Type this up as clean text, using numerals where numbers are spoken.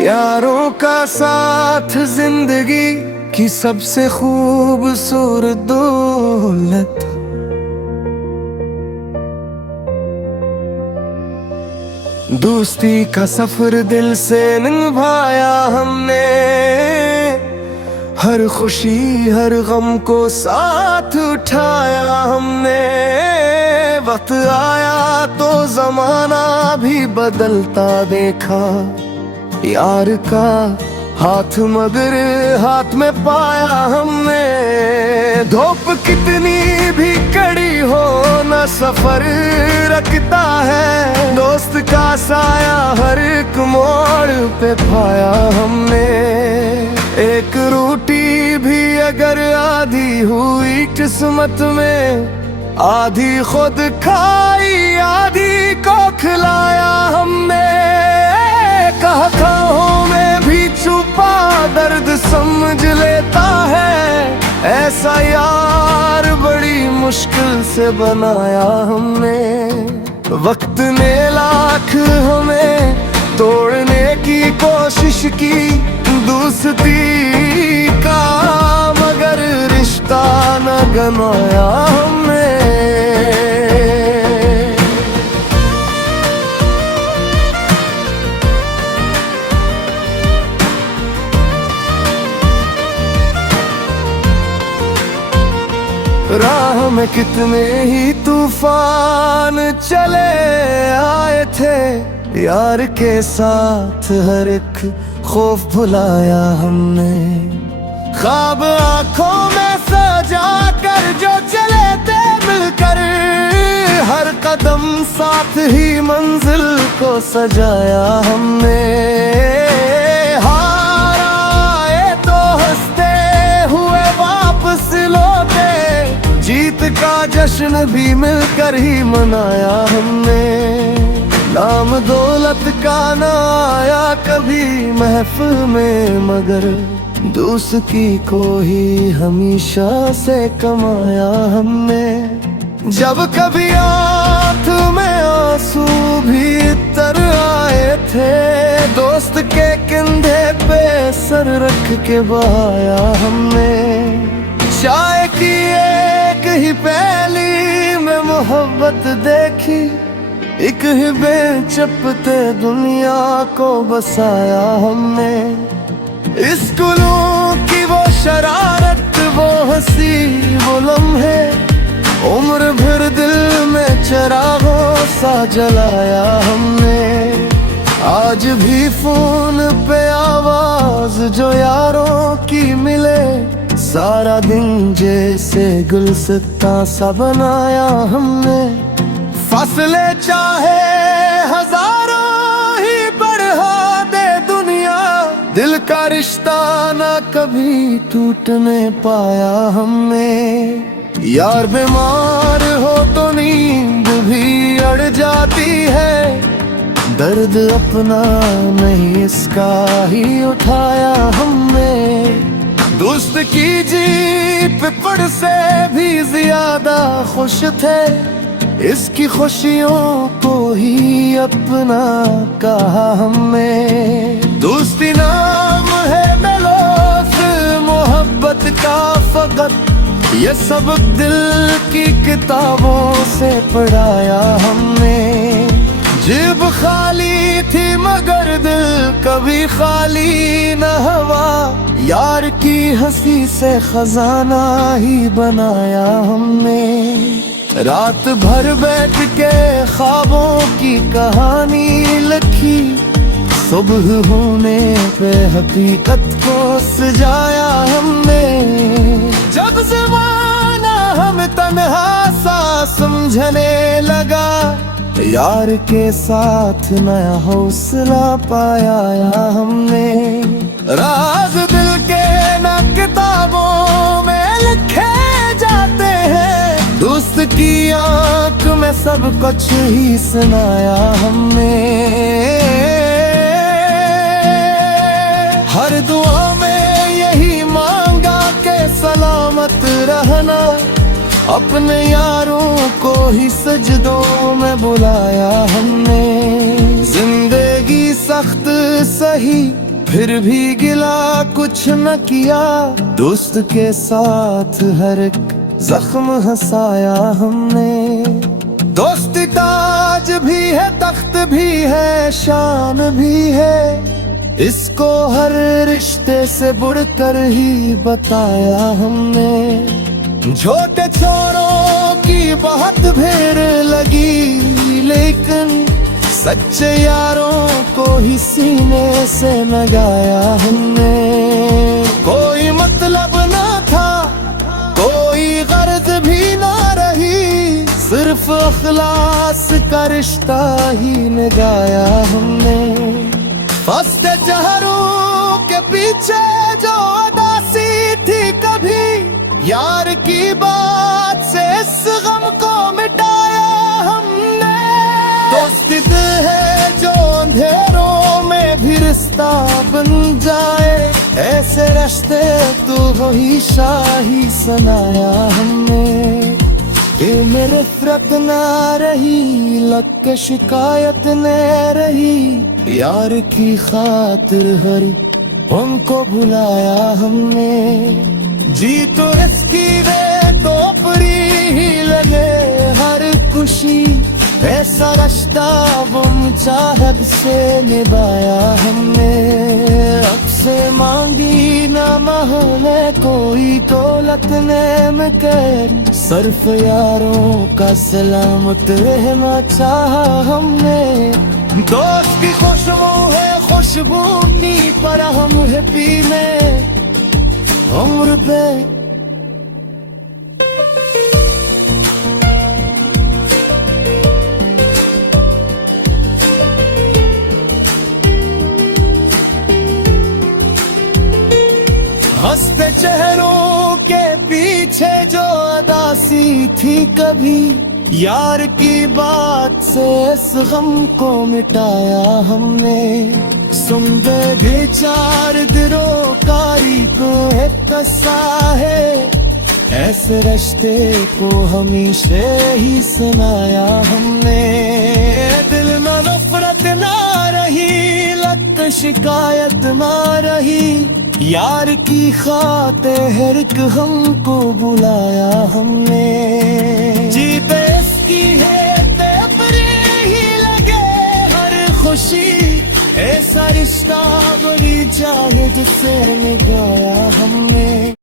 यारों का साथ जिंदगी की सबसे खूबसूरत दौलत। दोस्ती का सफर दिल से निभाया हमने, हर खुशी हर गम को साथ उठाया हमने। वक्त आया तो जमाना भी बदलता देखा, यार का हाथ मगर हाथ में पाया हमने। धूप कितनी भी कड़ी हो ना सफर रखता है, दोस्त का साया हर एक मोड़ पे पाया हमने। एक रोटी भी अगर आधी हुई किस्मत में, आधी खुद खाई आधी को खिलाया हमने। कहां में भी छुपा दर्द समझ लेता है, ऐसा यार बड़ी मुश्किल से बनाया हमने। वक्त ने लाख हमें तोड़ने की कोशिश की, दोस्ती का मगर रिश्ता न गंवाया हमने। राह में कितने ही तूफान चले आए थे, यार के साथ हर एक खौफ भुलाया हमने। ख्वाब आंखों में सजा कर जो चले थे मिलकर, हर कदम साथ ही मंजिल को सजाया हमने। हार आए तो हंसते हुए वापस लौटे, जीत का जश्न भी मिलकर ही मनाया हमने। नाम दौलत का ना आया कभी महफिल में, मगर दोस्ती को ही हमेशा से कमाया हमने। जब कभी आंख में आंसू भी तर आए थे, दोस्त के कंधे पे सर रख के बहाया हमने। चाय की एक ही प्याली में मोहब्बत देखी, एक ही बेचपते दुनिया को बसाया हमने। स्कूलों की वो शरारत, वो हंसी वो लम्हे, उम्र भर दिल में चिरागों सा जलाया हमने। आज भी फोन पे आवाज जो यारों की मिले, सारा दिन जैसे गुलसिता सा बनाया हमने। फासले चाहे हजारों ही बढ़ा दे दुनिया, दिल का रिश्ता ना कभी टूटने पाया हमने। यार बीमार हो तो नींद भी अड़ जाती है, दर्द अपना नहीं इसका ही उठाया हमने। दोस्त की जीत पड़ से भी ज्यादा खुश थे, इसकी खुशियों को ही अपना कहा हमने। दोस्ती नाम है मेलोस मोहब्बत का फकत, ये सब दिल की किताबों से पढ़ाया हमने। जेब खाली थी मगर दिल कभी खाली न हुआ, यार की हंसी से खजाना ही बनाया हमने। रात भर बैठ के ख्वाबों की कहानी लिखी, सुबह होने पे हकीकत को सजाया हमने। जब ज़माना हम तन्हा सा समझने लगा, यार के साथ नया हौसला पाया हमने। राज दिल के ना किताबों में लिखे जाते हैं, दोस्त की आंख में सब कुछ ही सुनाया हमने। हर दुआ में यही मांगा के सलामत रहना, अपने यारों को ही सजदों में बुलाया हमने। जिंदगी सख्त सही फिर भी गिला कुछ न किया, दोस्त के साथ हर एक जख्म हंसाया हमने। दोस्ती ताज भी है, तख्त भी है, शान भी है, इसको हर रिश्ते से बढ़कर ही बताया हमने। छोटे छोरों की बहुत भीड़ लगी, लेकिन सच्चे यारों को ही सीने से लगाया हमने। कोई मतलब ना था, कोई गर्ज भी ना रही, सिर्फ अखलास का रिश्ता ही निभाया हमने। फंसते चेहरों के पीछे जो उदासी थी कभी, यार की बात से इस गम को मिटाया हमने। दोस्ती है जो अंधेरों में भी रिश्ता बन जाए, ऐसे रास्ते तो वही शाही सुनाया हमने। कि मेरे फरक ना रही, लग के शिकायत न रही, यार की खातिर हर उनको भुलाया हमने। जी तो इसकी वे तो परी ही लगे हर खुशी, ऐसा रिश्ता हम चाहत से निभाया हमने। अब से मांगी ना महले कोई दौलत नेम के, सिर्फ यारों का सलामत रहना चाहा हमने। दोस्त की खुशबू है खुशबू नी, पर हम है पीने उम्र पे। हंसते चेहरों के पीछे जो अदासी थी कभी, यार की बात से इस गम को मिटाया हमने। सुन दे चार दिलोकारी को एक कसा है, ऐसे रिश्ते को हमेशा ही सुनाया हमने। दिल में नफरत ना रही, लग शिकायत ना रही, यार की खातिर एक हमको बुलाया हमने। जीत इसकी है तेरी ही लगे हर खुशी, ऐसा रिश्ता बड़ी चाहे जिसे निभाया हमने।